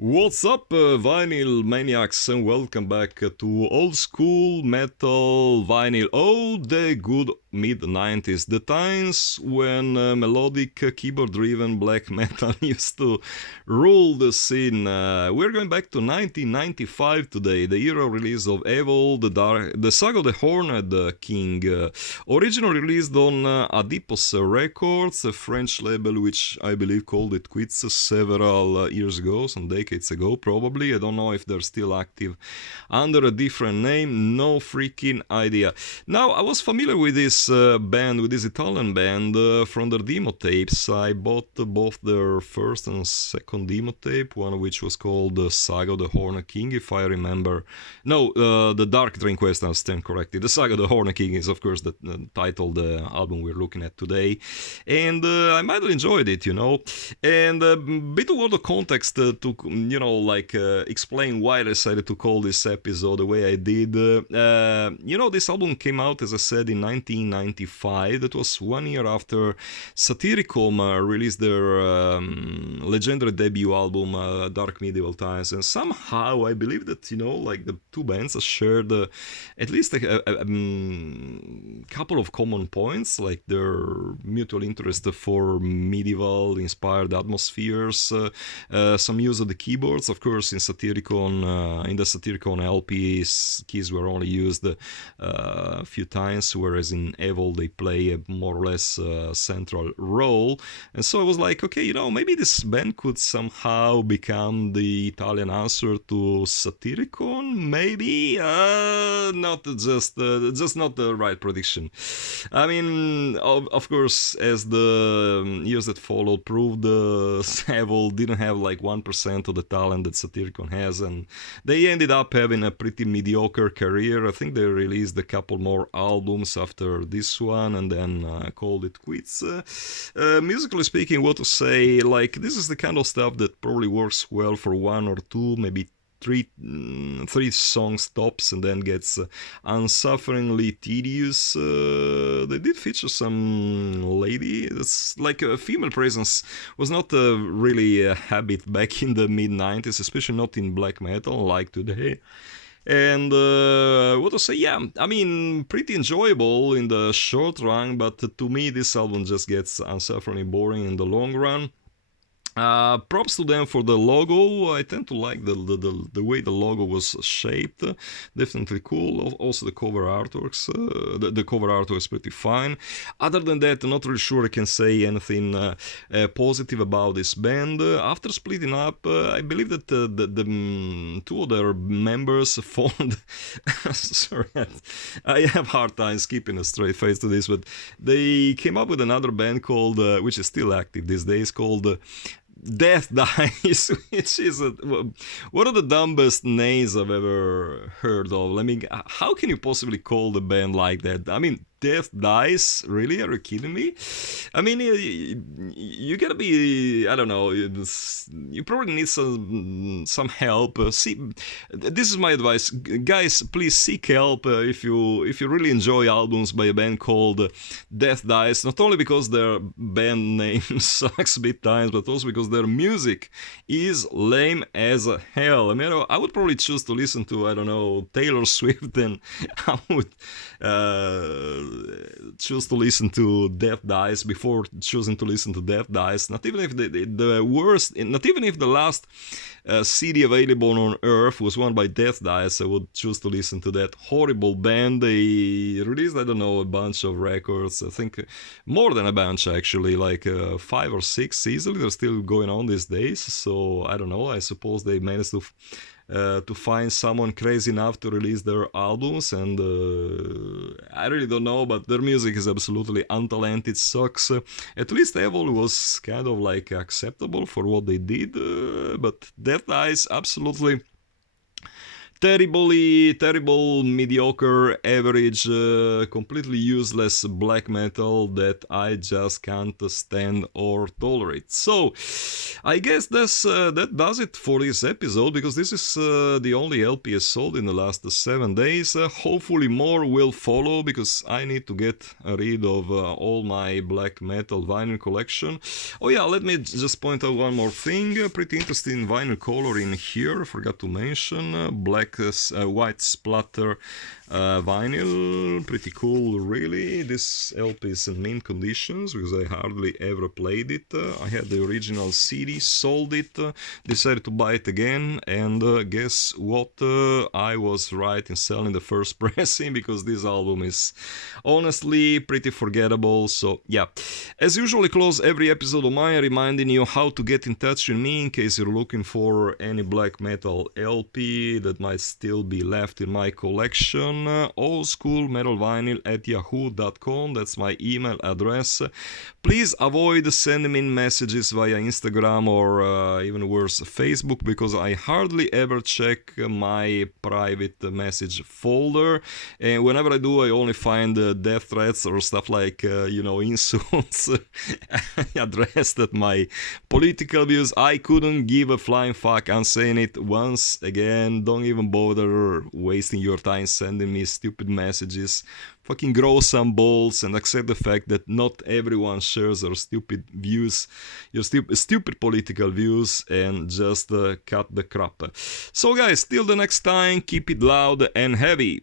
What's up, vinyl maniacs, and welcome back to old school metal vinyl. Oh, the good mid 90s, the times when melodic keyboard driven black metal used to rule the scene. We're going back to 1995 today, the year of release of EVOL, the Saga of the Horned King, originally released on Adipos Records, a French label which I believe called it quits several years ago, some decades ago probably. I don't know if they're still active under a different name, no freaking idea. Now, I was familiar with this band, with this Italian band from their demo tapes. I bought both their first and second demo tape, one of which was called Saga of the Horned King, if I remember. No, the Dark Drain Quest, I stand corrected. The Saga of the Horned King is, of course, the title, the album we're looking at today. And I mightily enjoyed it, you know. And a bit of the context to, explain why I decided to call this episode the way I did. This album came out, as I said, in 1995. That was 1 year after SATYRICON released their legendary debut album, Dark Medieval Times. And somehow I believe that, the two bands shared at least a couple of common points, like their mutual interest for medieval inspired atmospheres, some use of the keyboards. Of course, in the Satyricon LPs, keys were only used a few times, whereas in EVOL they play a more or less central role. And so I was like, okay, maybe this band could somehow become the Italian answer to Satyricon. Maybe not just not the right prediction. I mean, of course, as the years that followed proved, EVOL didn't have like 1% of the talent that Satyricon has, and they ended up having a pretty mediocre career. I think they released a couple more albums after this one and then called it quits. Musically speaking, what to say, like, this is the kind of stuff that probably works well for one or two, maybe three songs tops, and then gets unsufferingly tedious. They did feature some lady. It's like a female presence was not really a habit back in the mid 90s, especially not in black metal like today. And what to say, yeah, I mean, pretty enjoyable in the short run, but to me this album just gets unsufferingly boring in the long run. Props to them for the logo. I tend to like the way the logo was shaped. Definitely cool. Also the cover artworks. The cover artwork is pretty fine. Other than that, I'm not really sure I can say anything positive about this band. After splitting up, I believe that the two of their members formed. Sorry, I have hard time keeping a straight face to this, but they came up with another band called, which is still active these days, called Death Dies, which is one of the dumbest names I've ever heard of. I mean, how can you possibly call the band like that? I mean, Death Dies? Really? Are you kidding me? I mean, you gotta be, I don't know, you probably need some help. This is my advice. Guys, please seek help if you really enjoy albums by a band called Death Dies, not only because their band name sucks a bit times, but also because their music is lame as hell. I mean, I would probably choose to listen to, I don't know, Taylor Swift than I would choose to listen to Death Dies before choosing to listen to Death Dies. Not even if the worst, not even if the last CD available on Earth was one by Death Dies, I would choose to listen to that horrible band. They released, I don't know, a bunch of records. I think more than a bunch actually, like 5 or 6 easily. They're still going on these days. So I don't know. I suppose they managed to find someone crazy enough to release their albums, and I really don't know, but their music is absolutely untalented, sucks. At least EVOL was kind of like acceptable for what they did, but Death Dies absolutely terrible, mediocre, average, completely useless black metal that I just can't stand or tolerate. So, I guess that does it for this episode, because this is the only LP I sold in the last 7 days. Hopefully more will follow, because I need to get rid of all my black metal vinyl collection. Oh yeah, let me just point out one more thing. Pretty interesting vinyl color in here, I forgot to mention. Black white splatter vinyl, pretty cool really. This LP is in mint conditions because I hardly ever played it. I had the original CD, sold it, decided to buy it again, and guess what? I was right in selling the first pressing, because this album is honestly pretty forgettable. So yeah, as usually close every episode of mine reminding you how to get in touch with me in case you're looking for any black metal LP that might still be left in my collection. oldschoolmetalvinyl@yahoo.com, that's my email address. Please avoid sending me messages via Instagram or even worse, Facebook, because I hardly ever check my private message folder, and whenever I do, I only find death threats or stuff like insults addressed at my political views. I couldn't give a flying fuck. I'm saying it once again, don't even bother wasting your time sending me stupid messages. Fucking grow some balls and accept the fact that not everyone shares your stupid views, your stupid political views, and just cut the crap. So guys, till the next time, keep it loud and heavy.